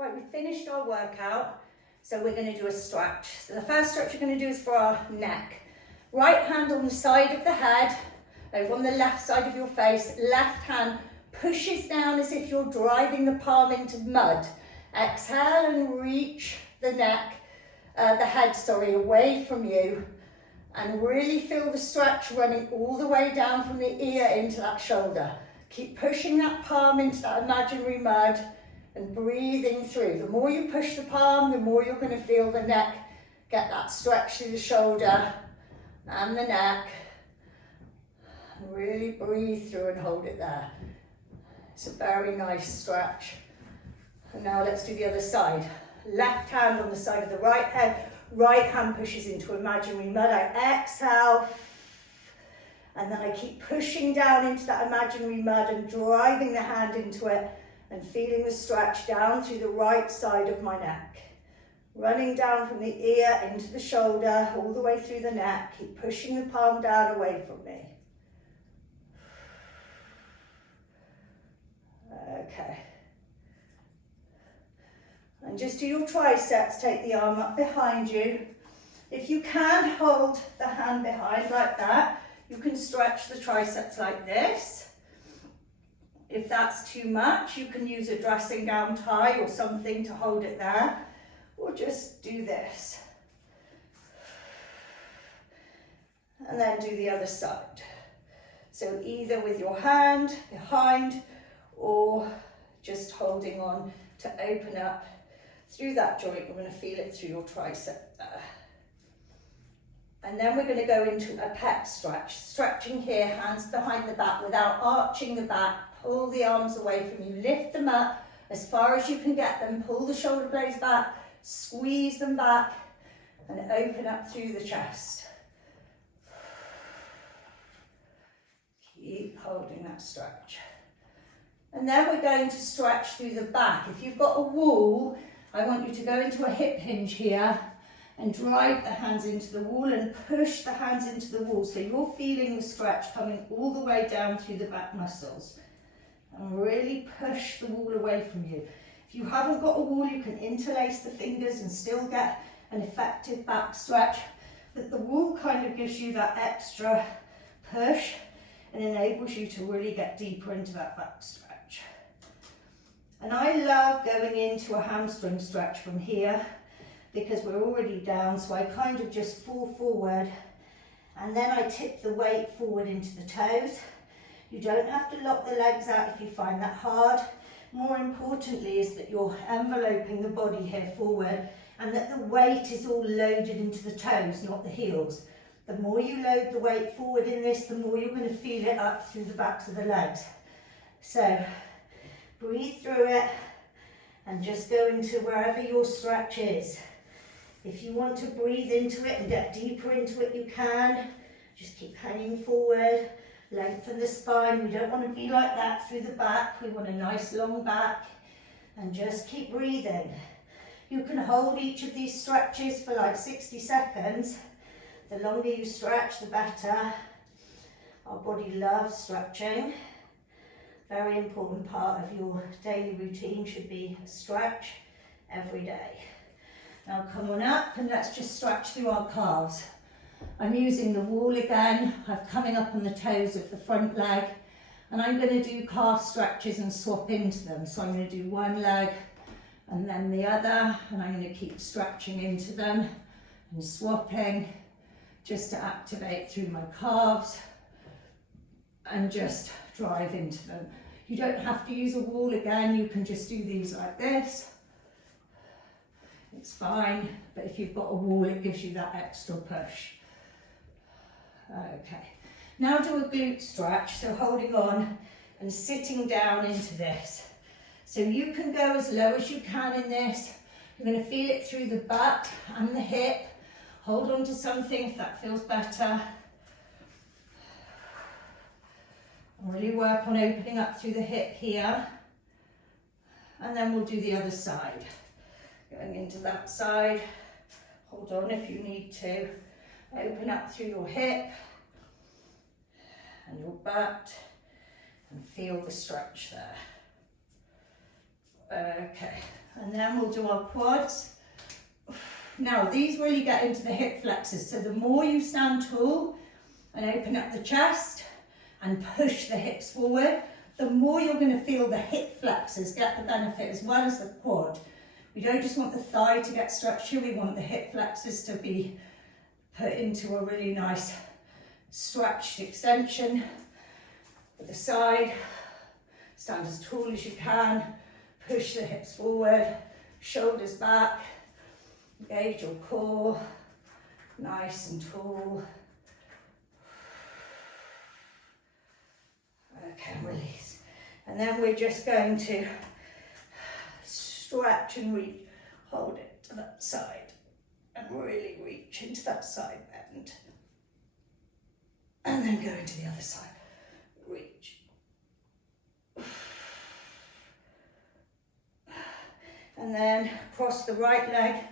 Right, we've finished our workout, so we're going to do a stretch. So the first stretch we're going to do is for our neck. Right hand on the side of the head, over on the left side of your face. Left hand pushes down as if you're driving the palm into mud. Exhale and reach the neck, the head, away from you. And really feel the stretch running all the way down from the ear into that shoulder. Keep pushing that palm into that imaginary mud and breathing through. The more you push the palm, the more you're going to feel the neck get that stretch through the shoulder and the neck. And really breathe through and hold it there. It's a very nice stretch. And now let's do the other side. Left hand on the side of the right head. Right hand pushes into imaginary mud. I exhale. And then I keep pushing down into that imaginary mud and driving the hand into it and feeling the stretch down through the right side of my neck. Running down from the ear into the shoulder, all the way through the neck. Keep pushing the palm down away from me. Okay. And just do your triceps, take the arm up behind you. If you can hold the hand behind like that, you can stretch the triceps like this. If that's too much, you can use a dressing gown tie or something to hold it there, or just do this. And then do the other side. So either with your hand behind or just holding on to open up through that joint. You're going to feel it through your tricep there. And then we're going to go into a pec stretch. Stretching here, hands behind the back without arching the back. Pull the arms away from you. Lift them up as far as you can get them. Pull the shoulder blades back. Squeeze them back. And open up through the chest. Keep holding that stretch. And then we're going to stretch through the back. If you've got a wall, I want you to go into a hip hinge here and drive the hands into the wall and push the hands into the wall. So you're feeling the stretch coming all the way down through the back muscles. And really push the wall away from you. If you haven't got a wall, you can interlace the fingers and still get an effective back stretch. But the wall kind of gives you that extra push and enables you to really get deeper into that back stretch. And I love going into a hamstring stretch from here because we're already down, so I kind of just fall forward and then I tip the weight forward into the toes. You don't have to lock the legs out if you find that hard. More importantly is that you're enveloping the body here forward and that the weight is all loaded into the toes, not the heels. The more you load the weight forward in this, the more you're going to feel it up through the backs of the legs. So breathe through it and just go into wherever your stretch is. If you want to breathe into it and get deeper into it, you can. Just keep hanging forward, lengthen the spine. We don't want to be like that through the back. We want a nice long back and just keep breathing. You can hold each of these stretches for like 60 seconds. The longer you stretch, the better. Our body loves stretching. Very important part of your daily routine should be a stretch every day. Now come on up and let's just stretch through our calves. I'm using the wall again. I'm coming up on the toes of the front leg and I'm going to do calf stretches and swap into them. So I'm going to do one leg and then the other, and I'm going to keep stretching into them and swapping just to activate through my calves and just drive into them. You don't have to use a wall again, you can just do these like this. It's fine, but if you've got a wall, it gives you that extra push. Okay, now do a glute stretch, so holding on and sitting down into this. So you can go as low as you can in this. You're going to feel it through the butt and the hip. Hold on to something if that feels better. And really work on opening up through the hip here. And then we'll do the other side. Going into that side. Hold on if you need to. Open up through your hip and your butt and feel the stretch there. Okay, and then we'll do our quads. Now these really get into the hip flexors, so the more you stand tall and open up the chest and push the hips forward, the more you're going to feel the hip flexors get the benefit as well as the quad. We don't just want the thigh to get stretched here, we want the hip flexors to be put into a really nice stretched extension. At the side, stand as tall as you can, push the hips forward, shoulders back, engage your core, nice and tall. Okay, release. And then we're just going to stretch and reach, hold it to that side and really reach into that side bend. And then go into the other side, reach. And then cross the right leg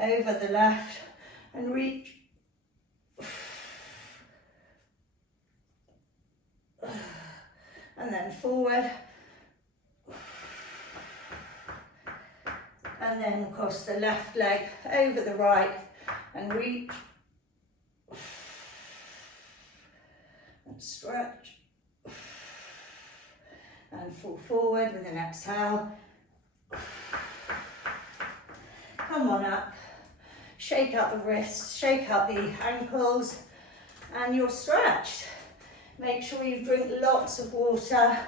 over the left and reach. And then forward. And then cross the left leg over the right and reach. And stretch. And fall forward with an exhale. Come on up. Shake out the wrists, shake out the ankles, and you're stretched. Make sure you drink lots of water.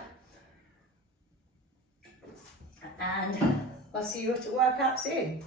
And I'll see you at the workout soon.